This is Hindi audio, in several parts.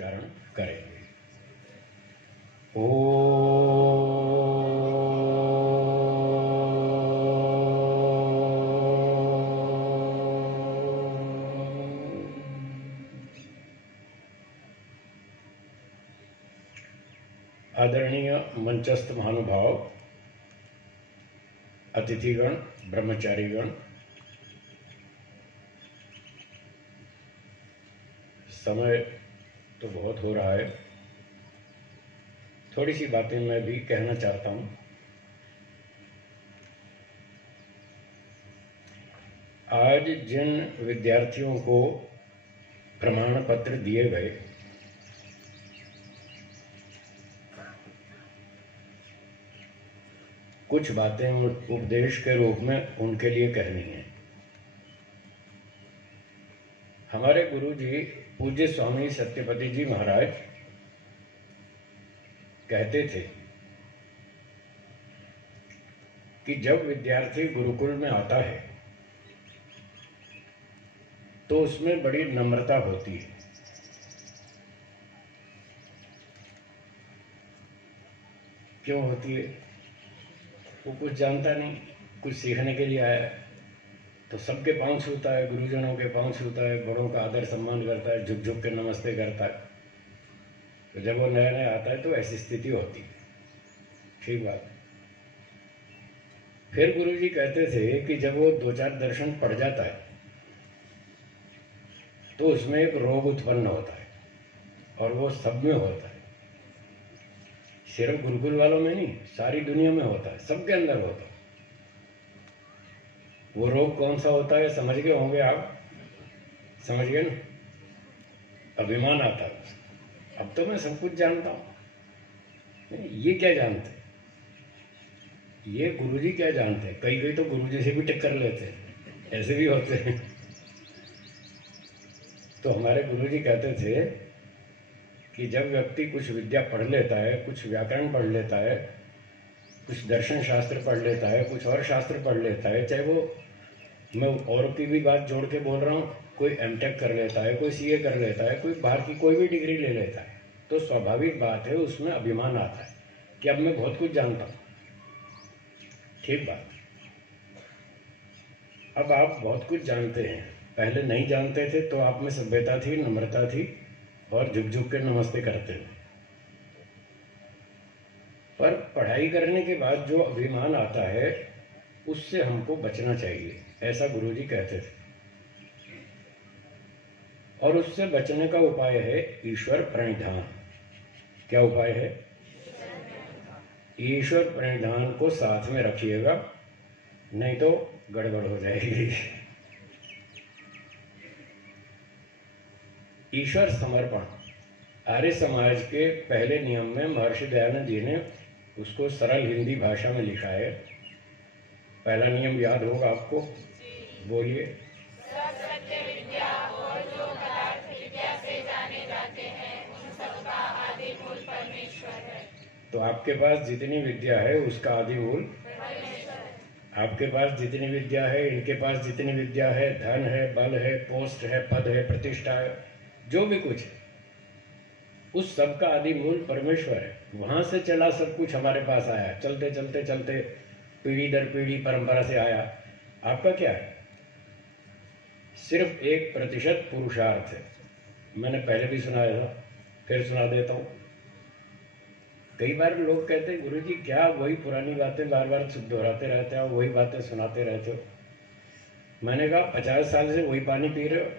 उच्चारण करेंगे। ओ आदरणीय मंचस्थ महानुभाव, अतिथिगण, ब्रह्मचारीगण, समय तो बहुत हो रहा है, थोड़ी सी बातें मैं भी कहना चाहता हूं। आज जिन विद्यार्थियों को प्रमाण पत्र दिए गए, कुछ बातें उपदेश के रूप में उनके लिए कहनी है। हमारे गुरु जी पूज्य स्वामी सत्यपति जी महाराज कहते थे कि जब विद्यार्थी गुरुकुल में आता है तो उसमें बड़ी नम्रता होती है। क्यों होती है? वो कुछ जानता नहीं, कुछ सीखने के लिए आया है, तो सबके पांव छूता है, गुरुजनों के पांव छूता है, बड़ों का आदर सम्मान करता है, झुक झुक के नमस्ते करता है। तो जब वो नया नया आता है तो ऐसी स्थिति होती है। ठीक बात। फिर गुरु जी कहते थे कि जब वो 2-4 दर्शन पढ़ जाता है तो उसमें एक रोग उत्पन्न होता है, और वो सब में होता है, सिर्फ गुरुकुल वालों में नहीं, सारी दुनिया में होता है, सबके अंदर होता है। वो रोग कौन सा होता है समझ गए होंगे आप? समझ गए ना? अभिमान आता है। अब तो मैं सब कुछ जानता हूं। ये क्या जानते? ये गुरुजी क्या जानते हैं? कई कई तो गुरुजी से भी टक्कर लेते हैं, ऐसे भी होते हैं। तो हमारे गुरुजी कहते थे कि जब व्यक्ति कुछ विद्या पढ़ लेता है, कुछ व्याकरण पढ़ लेता है, कुछ दर्शन शास्त्र पढ़ लेता है, कुछ और शास्त्र पढ़ लेता है, चाहे वो, मैं औरों की भी बात जोड़ के बोल रहा हूँ, कोई एमटेक कर लेता है, कोई सीए कर लेता है, कोई बाहर की कोई भी डिग्री ले लेता है, तो स्वाभाविक बात है उसमें अभिमान आता है कि अब मैं बहुत कुछ जानता हूँ। ठीक बात। अब आप बहुत कुछ जानते हैं, पहले नहीं जानते थे तो आप में सभ्यता थी, नम्रता थी, और झुक झुक के नमस्ते करते थे। पर पढ़ाई करने के बाद जो अभिमान आता है उससे हमको बचना चाहिए, ऐसा गुरुजी कहते थे। और उससे बचने का उपाय है ईश्वर प्रणिधान। क्या उपाय है? ईश्वर प्रणिधान को साथ में रखिएगा, नहीं तो गड़बड़ हो जाएगी। ईश्वर समर्पण आर्य समाज के पहले नियम में महर्षि दयानंद जी ने उसको सरल हिंदी भाषा में लिखा है। पहला नियम याद होगा आपको, बोलिए। सत्य विद्या और जो पदार्थ विद्या से जाने जाते हैं उन सबका आदि मूल परमेश्वर है। तो आपके पास जितनी विद्या है उसका आदि मूल परमेश्वर। आपके पास जितनी विद्या है, इनके पास जितनी विद्या है, धन है, बल है, पोस्ट है, पद है, प्रतिष्ठा है, जो भी कुछ है, उस सब का आदि मूल परमेश्वर है। वहां से चला सब कुछ हमारे पास आया, चलते चलते चलते पीढ़ी दर पीढ़ी परंपरा से आया। आपका क्या है? सिर्फ 1% पुरुषार्थ है। मैंने पहले भी सुनाया था, फिर सुना देता हूं। कई बार लोग कहते हैं गुरुजी क्या वही पुरानी बातें बार बार दोहराते रहते हो, वही बातें सुनाते रहते हो। मैंने कहा 50 साल से वही पानी पी रहे हो,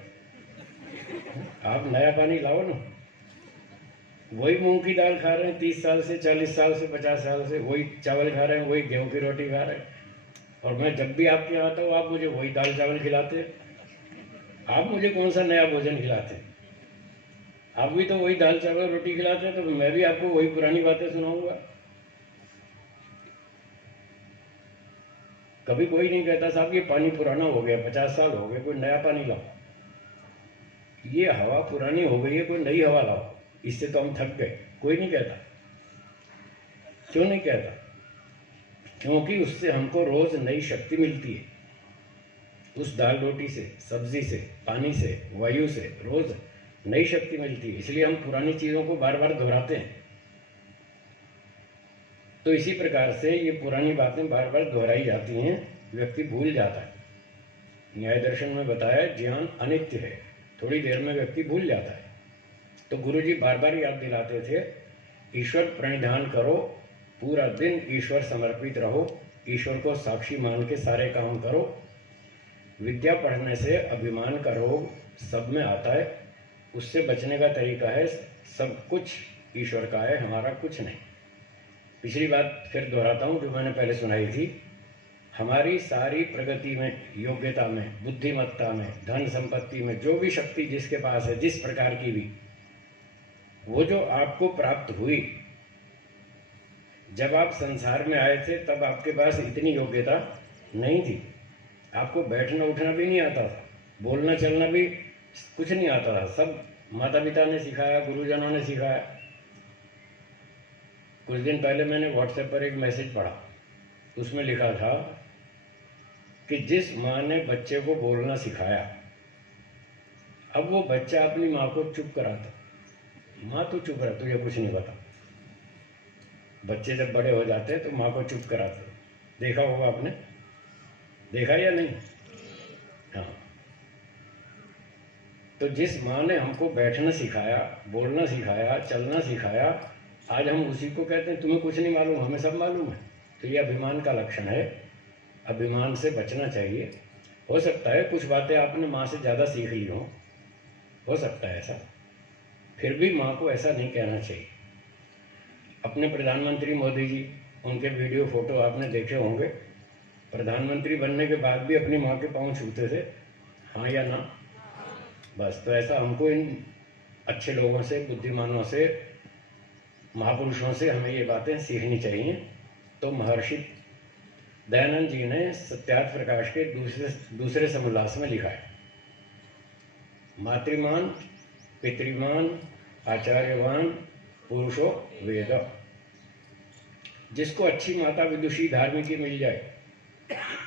आप नया पानी लाओ ना। वही मूंग की दाल खा रहे हैं 30 साल से, 40 साल से, 50 साल से, वही चावल खा रहे हैं, वही गेहूं की रोटी खा रहे हैं, और मैं जब भी आपके यहाँ आता हूँ आप मुझे वही दाल चावल खिलाते हैं। आप मुझे कौन सा नया भोजन खिलाते हैं? आप भी तो वही दाल चावल रोटी खिलाते हैं, तो मैं भी आपको वही पुरानी बातें सुनाऊंगा। कभी कोई नहीं कहता साहब ये पानी पुराना हो गया, 50 साल हो गए, कोई नया पानी लाओ। ये हवा पुरानी हो गई है, कोई नई हवा लाओ, इससे तो हम थक गए। कोई नहीं कहता। क्यों नहीं कहता? क्योंकि उससे हमको रोज नई शक्ति मिलती है। उस दाल रोटी से, सब्जी से, पानी से, वायु से रोज नई शक्ति मिलती है। इसलिए हम पुरानी चीज़ों को बार बार दोहराते हैं। तो इसी प्रकार से ये पुरानी बातें बार बार दोहराई जाती हैं, व्यक्ति भूल जाता है। न्याय दर्शन में बताया ज्ञान अनित्य है, थोड़ी देर में व्यक्ति भूल जाता है। तो गुरुजी बार बार याद दिलाते थे, ईश्वर प्रणिधान करो, पूरा दिन ईश्वर समर्पित रहो, ईश्वर को साक्षी मान के सारे काम करो। विद्या पढ़ने से अभिमान का रोग सब में आता है, उससे बचने का तरीका है सब कुछ ईश्वर का है, हमारा कुछ नहीं। पिछली बात फिर दोहराता हूँ जो मैंने पहले सुनाई थी, हमारी सारी प्रगति में, योग्यता में, बुद्धिमत्ता में, धन संपत्ति में, जो भी शक्ति जिसके पास है, जिस प्रकार की भी, वो जो आपको प्राप्त हुई जब आप संसार में आए थे, तब आपके पास इतनी योग्यता नहीं थी। आपको बैठना उठना भी नहीं आता था, बोलना चलना भी कुछ नहीं आता था, सब माता पिता ने सिखाया, गुरुजनों ने सिखाया। कुछ दिन पहले मैंने व्हाट्सएप पर एक मैसेज पढ़ा, उसमें लिखा था कि जिस माँ ने बच्चे को बोलना सिखाया, अब वो बच्चा अपनी माँ को चुप कराता, माँ तो चुप रह, तुझे कुछ नहीं पता। बच्चे जब बड़े हो जाते हैं तो माँ को चुप कराते, देखा होगा आपने, देखा या नहीं? हाँ। तो जिस माँ ने हमको बैठना सिखाया, बोलना सिखाया, चलना सिखाया, आज हम उसी को कहते हैं तुम्हें कुछ नहीं मालूम, हमें सब मालूम है। तो ये अभिमान का लक्षण है, अभिमान से बचना चाहिए। हो सकता है कुछ बातें आपने माँ से ज़्यादा सीख ली हो सकता है ऐसा, फिर भी माँ को ऐसा नहीं कहना चाहिए। अपने प्रधानमंत्री मोदी जी, उनके वीडियो फोटो आपने देखे होंगे, प्रधानमंत्री बनने के बाद भी अपनी माँ के पाँव छूते थे, हाँ या ना? बस, तो ऐसा हमको इन अच्छे लोगों से, बुद्धिमानों से, महापुरुषों से हमें ये बातें सीखनी चाहिए। तो महर्षि दयानंद जी ने सत्यार्थ प्रकाश के दूसरे समोल्लास में लिखा है, मातृमान पितृमान आचार्यवान पुरुषो वेद। जिसको अच्छी माता विदुषी धार्मिकी मिल जाए,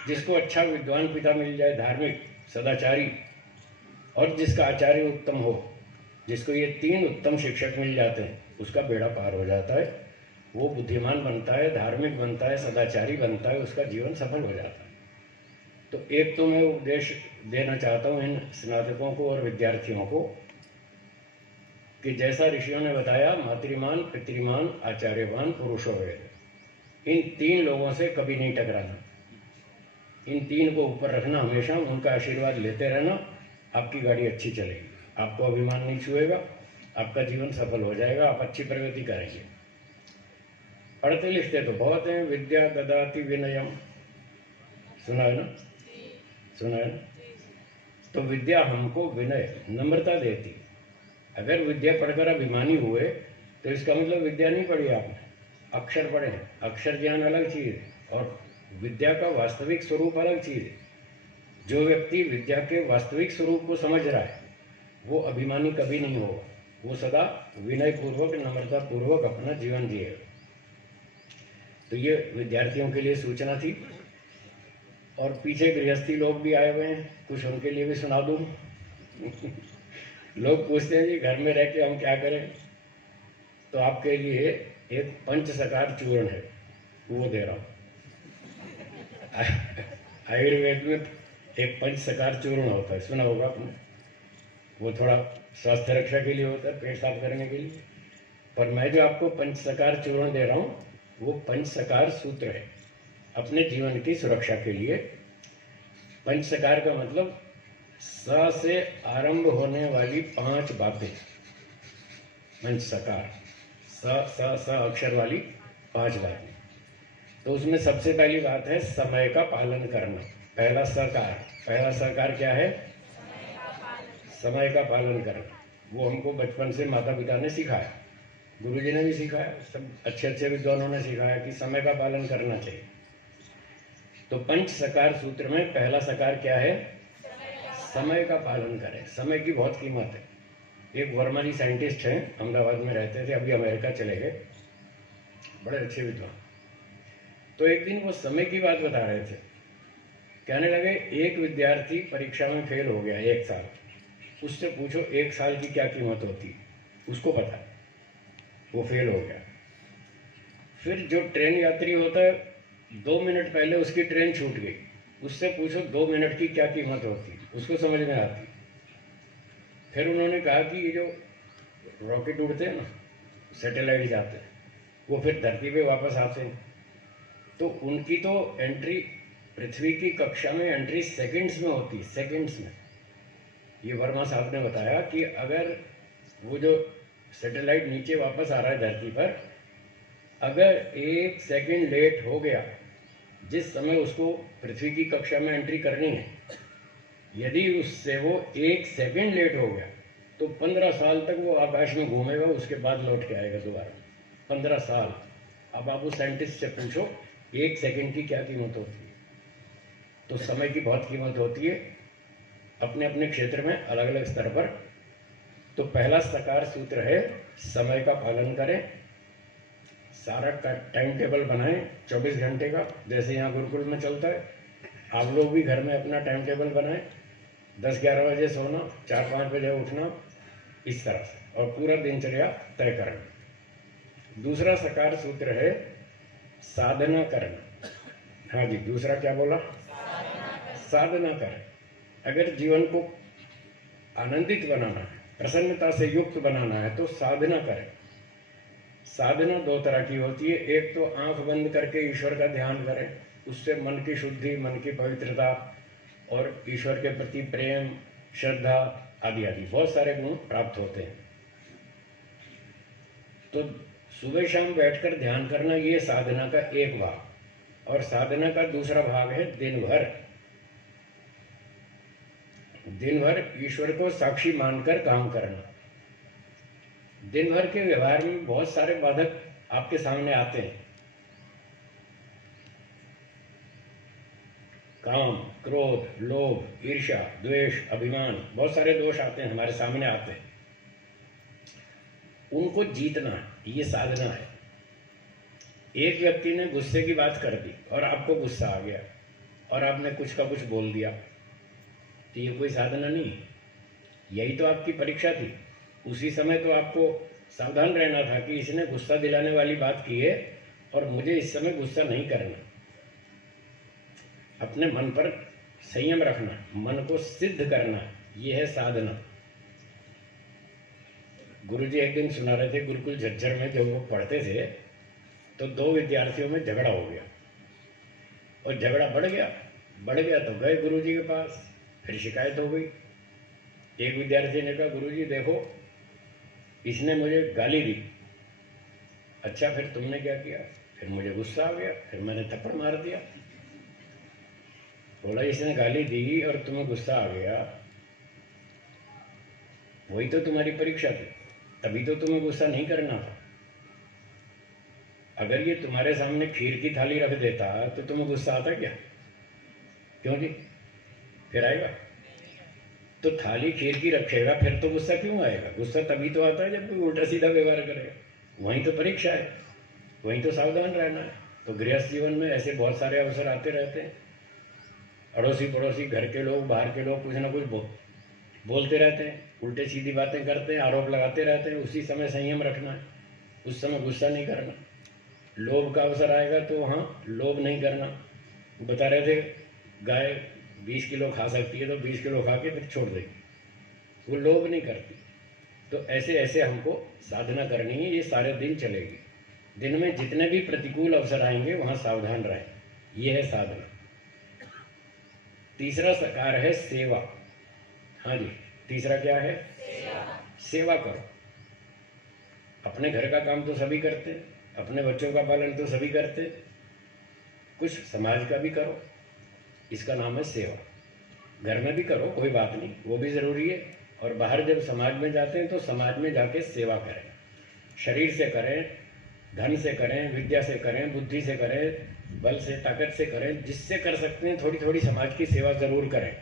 जिसको अच्छा विद्वान पिता मिल जाए धार्मिक सदाचारी, और जिसका आचार्य उत्तम हो, जिसको ये तीन उत्तम शिक्षक मिल जाते हैं, उसका बेड़ा पार हो जाता है। वो बुद्धिमान बनता है, धार्मिक बनता है, सदाचारी बनता है, उसका जीवन सफल हो जाता है। तो एक तो मैं उपदेश देना चाहता हूँ इन स्नातकों को और विद्यार्थियों को कि जैसा ऋषियों ने बताया, मातृमान पितृमान आचार्यवान पुरुषो वेद, इन तीन लोगों से कभी नहीं टकराना, इन तीन को ऊपर रखना, हमेशा उनका आशीर्वाद लेते रहना, आपकी गाड़ी अच्छी चलेगी, आपको अभिमान नहीं छुएगा, आपका जीवन सफल हो जाएगा, आप अच्छी प्रगति करेंगे। पढ़ते लिखते तो बहुत हैं, विद्या ददाति विनयम, सुना है ना? सुना है ना? तो विद्या हमको विनय, नम्रता देती। अगर विद्या पढ़कर अभिमानी हुए तो इसका मतलब विद्या नहीं पढ़ी आपने, अक्षर पढ़े हैं। अक्षर ज्ञान अलग चीज़ है और विद्या का वास्तविक स्वरूप अलग चीज़ है। जो व्यक्ति विद्या के वास्तविक स्वरूप को समझ रहा है वो अभिमानी कभी नहीं होगा, वो सदा विनय पूर्वक, नम्रता पूर्वक अपना जीवन जिएगा। तो ये विद्यार्थियों के लिए सूचना थी। और पीछे गृहस्थी लोग भी आए हुए हैं, कुछ उनके लिए भी सुना दूँ। लोग पूछते हैं जी घर में रह के हम क्या करें, तो आपके लिए एक पंचसकार चूर्ण है, वो दे रहा हूँ। आयुर्वेद में एक पंचसकार चूर्ण होता है, सुना होगा आपने, वो थोड़ा स्वास्थ्य रक्षा के लिए होता है, पेट साफ करने के लिए। पर मैं जो आपको पंचसकार चूर्ण दे रहा हूँ वो पंचसकार सूत्र है अपने जीवन की सुरक्षा के लिए। पंचसकार का मतलब स से आरंभ होने वाली 5 बातें, पंचसकार, स अक्षर वाली 5 बातें। तो उसमें सबसे पहली बात है समय का पालन करना। पहला सकार क्या है? समय का पालन करना। वो हमको बचपन से माता पिता ने सिखाया, गुरुजी ने भी सिखाया, सब अच्छे अच्छे विद्वानों ने सिखाया कि समय का पालन करना चाहिए। तो पंच सकार सूत्र में पहला सकार क्या है? समय का पालन करें। समय की बहुत कीमत है। एक वर्मा जी साइंटिस्ट हैं, अहमदाबाद में रहते थे, अभी अमेरिका चले गए, बड़े अच्छे विद्वान। तो एक दिन वो समय की बात बता रहे थे, कहने लगे एक विद्यार्थी परीक्षा में फेल हो गया 1 साल, उससे पूछो 1 साल की क्या कीमत होती है, उसको पता है, वो फेल हो गया। फिर जो ट्रेन यात्री होता है 2 मिनट पहले उसकी ट्रेन छूट गई, उससे पूछो 2 मिनट की क्या कीमत होती है, उसको समझ में आती। फिर उन्होंने कहा कि ये जो रॉकेट उड़ते हैं ना, सैटेलाइट जाते हैं, वो फिर धरती पे वापस आते हैं, तो उनकी तो एंट्री पृथ्वी की कक्षा में एंट्री सेकंड्स में होती है, सेकंड्स में। ये वर्मा साहब ने बताया कि अगर वो जो सैटेलाइट नीचे वापस आ रहा है धरती पर, अगर 1 सेकंड लेट हो गया, जिस समय उसको पृथ्वी की कक्षा में एंट्री करनी है, यदि उससे वो 1 सेकंड लेट हो गया तो 15 साल तक वो आकाश में घूमेगा, उसके बाद लौट के आएगा दोबारा। 15 साल। अब आप उस साइंटिस्ट से पूछो 1 सेकंड की क्या कीमत होती है। तो समय की बहुत कीमत होती है, अपने अपने क्षेत्र में अलग अलग स्तर पर। तो पहला साकार सूत्र है समय का पालन करें, सारा टाइम टेबल बनाएं 24 घंटे का, जैसे यहाँ गुरुकुल में चलता है। आप लोग भी घर में अपना टाइम टेबल बनाएं, 10-11 बजे सोना, 4-5 बजे उठना, इस तरह से, और पूरा दिनचर्या तय करना। दूसरा साकार सूत्र है साधना करना। हाँ जी, दूसरा क्या बोला? साधना करें। अगर जीवन को आनंदित बनाना है, प्रसन्नता से युक्त बनाना है, तो साधना करें। साधना 2 तरह की होती है। एक तो आंख बंद करके ईश्वर का ध्यान करें, उससे मन की शुद्धि, मन की पवित्रता और ईश्वर के प्रति प्रेम, श्रद्धा आदि आदि बहुत सारे गुण प्राप्त होते हैं। तो सुबह शाम बैठकर ध्यान करना, ये साधना का एक भाग। और साधना का दूसरा भाग है दिन भर ईश्वर को साक्षी मानकर काम करना। दिन भर के व्यवहार में बहुत सारे बाधक आपके सामने आते हैं, काम, क्रोध, लोभ, ईर्ष्या, द्वेष, अभिमान, बहुत सारे दोष आते हैं, हमारे सामने आते हैं। उनको जीतना है, ये साधना है। एक व्यक्ति ने गुस्से की बात कर दी और आपको गुस्सा आ गया और आपने कुछ का कुछ बोल दिया, तो ये कोई साधना नहीं है। यही तो आपकी परीक्षा थी। उसी समय तो आपको सावधान रहना था कि इसने गुस्सा दिलाने वाली बात की है और मुझे इस समय गुस्सा नहीं करना। अपने मन पर संयम रखना, मन को सिद्ध करना, यह है साधना। गुरुजी एक दिन सुना रहे थे, गुरुकुल झज्जर में जब वो पढ़ते थे तो 2 विद्यार्थियों में झगड़ा हो गया और झगड़ा बढ़ गया तो गए गुरुजी के पास, फिर शिकायत हो गई। एक विद्यार्थी ने कहा, गुरुजी देखो, इसने मुझे गाली दी। अच्छा, फिर तुमने क्या किया? फिर मुझे गुस्सा आ गया, फिर मैंने थप्पड़ मार दिया। बोला, इसने गाली दी और तुम्हें गुस्सा आ गया, वही तो तुम्हारी परीक्षा थी, तभी तो तुम्हें गुस्सा नहीं करना था। अगर ये तुम्हारे सामने खीर की थाली रख देता तो तुम्हें गुस्सा आता क्या? क्यों जी? फिर आएगा? तो थाली खीर की रखेगा, फिर तो गुस्सा क्यों आएगा? गुस्सा तभी तो आता है जब कोई उल्टा सीधा व्यवहार करेगा। वहीं तो परीक्षा है, वहीं तो सावधान रहना है। तो गृहस्थ जीवन में ऐसे बहुत सारे अवसर आते रहते हैं। अड़ोसी पड़ोसी, घर के लोग, बाहर के लोग कुछ ना कुछ बोलते रहते हैं, उल्टे सीधी बातें करते हैं, आरोप लगाते रहते हैं। उसी समय संयम रखना है, उस समय गुस्सा नहीं करना। लोभ का अवसर आएगा तो वहाँ लोभ नहीं करना। बता रहे थे, गाय 20 किलो खा सकती है तो 20 किलो खा के फिर छोड़ देगी, वो लोभ नहीं करती। तो ऐसे ऐसे हमको साधना करनी है, ये सारे दिन चलेगी। दिन में जितने भी प्रतिकूल अवसर आएंगे वहाँ सावधान रहें, ये है साधना। तीसरा साकार है सेवा। हाँ जी, तीसरा क्या है? सेवा करो। अपने घर का काम तो सभी करते हैं, अपने बच्चों का पालन तो सभी करते हैं, कुछ समाज का भी करो, इसका नाम है सेवा। घर में भी करो, कोई बात नहीं, वो भी ज़रूरी है। और बाहर जब समाज में जाते हैं तो समाज में जाके सेवा करें। शरीर से करें, धन से करें, विद्या से करें, बुद्धि से करें, बल से, ताकत से करें, जिससे कर सकते हैं थोड़ी थोड़ी समाज की सेवा ज़रूर करें।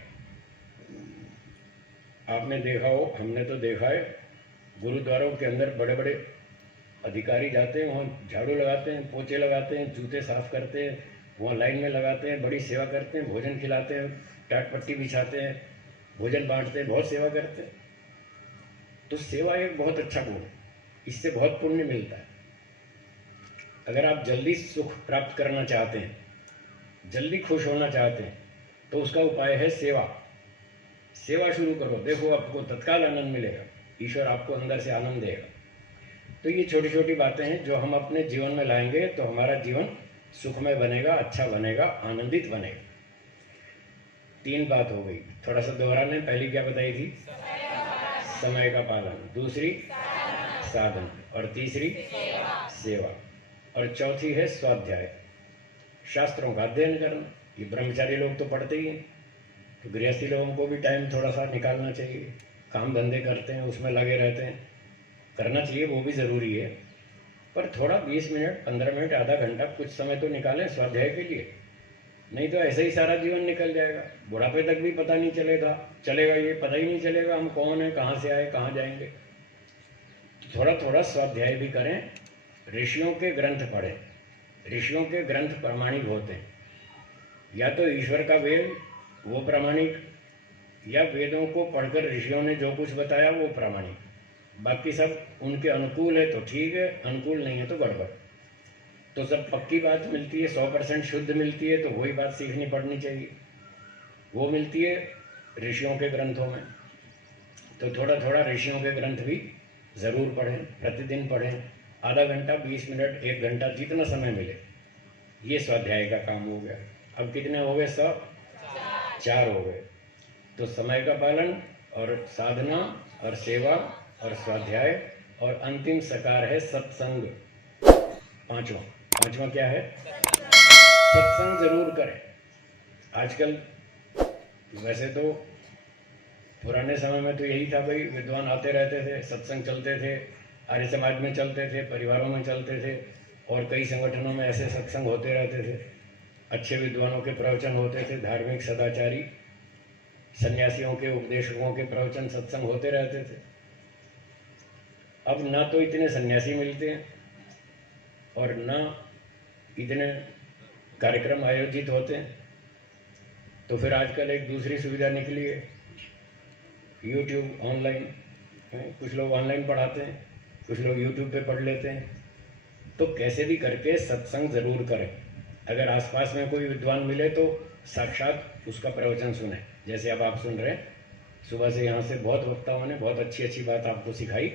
आपने देखा हो, हमने तो देखा है, गुरुद्वारों के अंदर बड़े बड़े अधिकारी जाते हैं, वहाँ झाड़ू लगाते हैं, पोछे लगाते हैं, जूते साफ करते हैं, वहाँ लाइन में लगाते हैं, बड़ी सेवा करते हैं, भोजन खिलाते हैं, टाट पट्टी बिछाते हैं, भोजन बांटते हैं, बहुत सेवा करते हैं। तो सेवा एक बहुत अच्छा गुण है, इससे बहुत पुण्य मिलता है। अगर आप जल्दी सुख प्राप्त करना चाहते हैं, जल्दी खुश होना चाहते हैं, तो उसका उपाय है सेवा। सेवा शुरू करो, देखो आपको तत्काल आनंद मिलेगा, ईश्वर आपको अंदर से आनंद देगा। तो ये छोटी छोटी बातें हैं जो हम अपने जीवन में लाएंगे तो हमारा जीवन सुखमय बनेगा, अच्छा बनेगा, आनंदित बनेगा। 3 बात हो गई, थोड़ा सा दोहरा लें। पहली क्या बताई थी? समय का पालन। दूसरी साधन। और तीसरी सेवा। और चौथी है स्वाध्याय, शास्त्रों का अध्ययन करना। ये ब्रह्मचारी लोग तो पढ़ते ही हैं, तो गृहस्थी लोगों को भी टाइम थोड़ा सा निकालना चाहिए। काम धंधे करते हैं, उसमें लगे रहते हैं, करना चाहिए, वो भी ज़रूरी है। पर थोड़ा 20 मिनट, 15 मिनट, आधा घंटा कुछ समय तो निकालें स्वाध्याय के लिए। नहीं तो ऐसे ही सारा जीवन निकल जाएगा, बुढ़ापे तक भी पता नहीं चलेगा, ये पता ही नहीं चलेगा हम कौन है, कहाँ से आए, कहाँ जाएंगे। तो थोड़ा थोड़ा स्वाध्याय भी करें, ऋषियों के ग्रंथ पढ़ें। ऋषियों के ग्रंथ प्रामाणिक होते हैं, या तो ईश्वर का वेद वो प्रामाणिक, या वेदों को पढ़कर ऋषियों ने जो कुछ बताया वो प्रामाणिक। बाकी सब उनके अनुकूल है तो ठीक है, अनुकूल नहीं है तो गड़बड़। तो सब पक्की बात मिलती है, 100% शुद्ध मिलती है, तो वही बात सीखनी पड़नी चाहिए। वो मिलती है ऋषियों के ग्रंथों में। तो थोड़ा थोड़ा ऋषियों के ग्रंथ भी ज़रूर पढ़ें, प्रतिदिन पढ़ें, आधा घंटा, 20 मिनट, 1 घंटा, जितना समय मिले। ये स्वाध्याय का काम हो गया। अब कितने हो गए? 4 हो गए। तो समय का पालन और साधना और सेवा और स्वाध्याय, और अंतिम सकार है सत्संग। पांचवा क्या है? सत्संग जरूर करें। आजकल वैसे तो पुराने समय में तो यही था भाई, विद्वान आते रहते थे, सत्संग चलते थे, आर्य समाज में चलते थे, परिवारों में चलते थे, और कई संगठनों में ऐसे सत्संग होते रहते थे। अच्छे विद्वानों के प्रवचन होते थे, धार्मिक सदाचारी सन्यासियों के, उपदेशकों के प्रवचन सत्संग होते रहते थे। अब ना तो इतने सन्यासी मिलते हैं और ना इतने कार्यक्रम आयोजित होते हैं। तो फिर आजकल एक दूसरी सुविधा निकली है, यूट्यूब ऑनलाइन। कुछ लोग ऑनलाइन पढ़ाते हैं, कुछ लोग यूट्यूब पे पढ़ लेते हैं। तो कैसे भी करके सत्संग जरूर करें। अगर आसपास में कोई विद्वान मिले तो साक्षात उसका प्रवचन सुने, जैसे अब आप सुन रहे हैं। सुबह से यहाँ से बहुत वक्ताओं ने बहुत अच्छी अच्छी बात आपको सिखाई,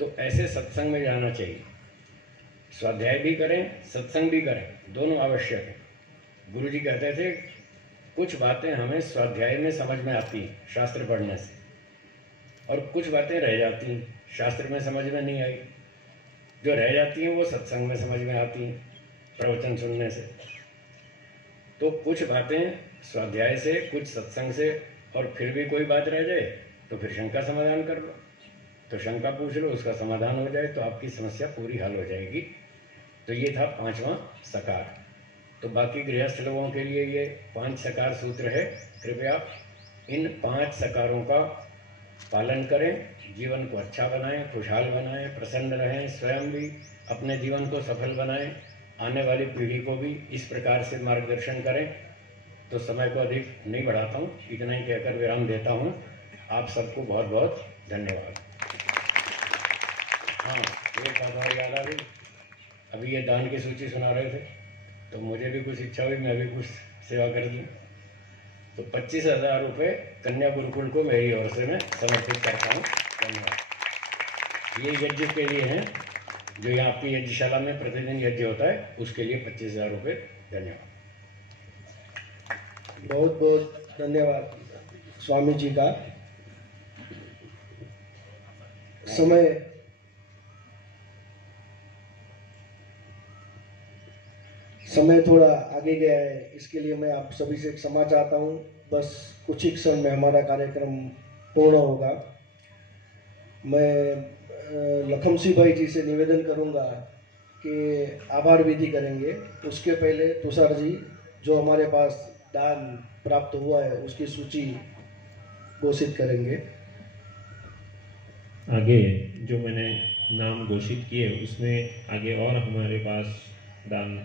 तो ऐसे सत्संग में जाना चाहिए। स्वाध्याय भी करें, सत्संग भी करें, दोनों आवश्यक है। गुरु जी कहते थे कुछ बातें हमें स्वाध्याय में समझ में आती हैं शास्त्र पढ़ने से, और कुछ बातें रह जाती हैं, शास्त्र में समझ में नहीं आई। जो रह जाती हैं वो सत्संग में समझ में आती हैं, प्रवचन सुनने से। तो कुछ बातें स्वाध्याय से, कुछ सत्संग से, और फिर भी कोई बात रह जाए तो फिर शंका समाधान कर लो। तो शंका पूछ लो, उसका समाधान हो जाए तो आपकी समस्या पूरी हल हो जाएगी। तो ये था 5वां सकार। तो बाकी गृहस्थ लोगों के लिए ये 5 सकार सूत्र है। कृपया इन 5 सकारों का पालन करें, जीवन को अच्छा बनाएं, खुशहाल बनाएं, प्रसन्न रहें, स्वयं भी अपने जीवन को सफल बनाएं, आने वाली पीढ़ी को भी इस प्रकार से मार्गदर्शन करें। तो समय को अधिक नहीं बढ़ाता हूँ, इतना ही कहकर विराम देता हूँ। आप सबको बहुत बहुत धन्यवाद। हाँ, एक बात और याद आ गई, अभी ये दान की सूची सुना रहे थे, तो मुझे भी कुछ इच्छा हुई, मैं भी कुछ सेवा कर दूँ। तो 25,000 रुपये कन्या गुरुकुल को मेरी ओर से मैं समर्पित करता हूँ। धन्यवाद। ये यज्ञ के लिए हैं, जो यहाँ आपकी यज्ञशाला में प्रतिदिन यज्ञ होता है, उसके लिए 25,000 रुपये। धन्यवाद। बहुत बहुत धन्यवाद स्वामी जी का। समय थोड़ा आगे गया है, इसके लिए मैं आप सभी से क्षमा चाहता हूँ। बस कुछ ही क्षण में हमारा कार्यक्रम पूर्ण होगा। मैं लखम सिंह भाई जी से निवेदन करूँगा कि आभार विधि करेंगे। उसके पहले तुषार जी, जो हमारे पास दान प्राप्त हुआ है, उसकी सूची घोषित करेंगे। आगे जो मैंने नाम घोषित किए उसमें आगे और हमारे पास दान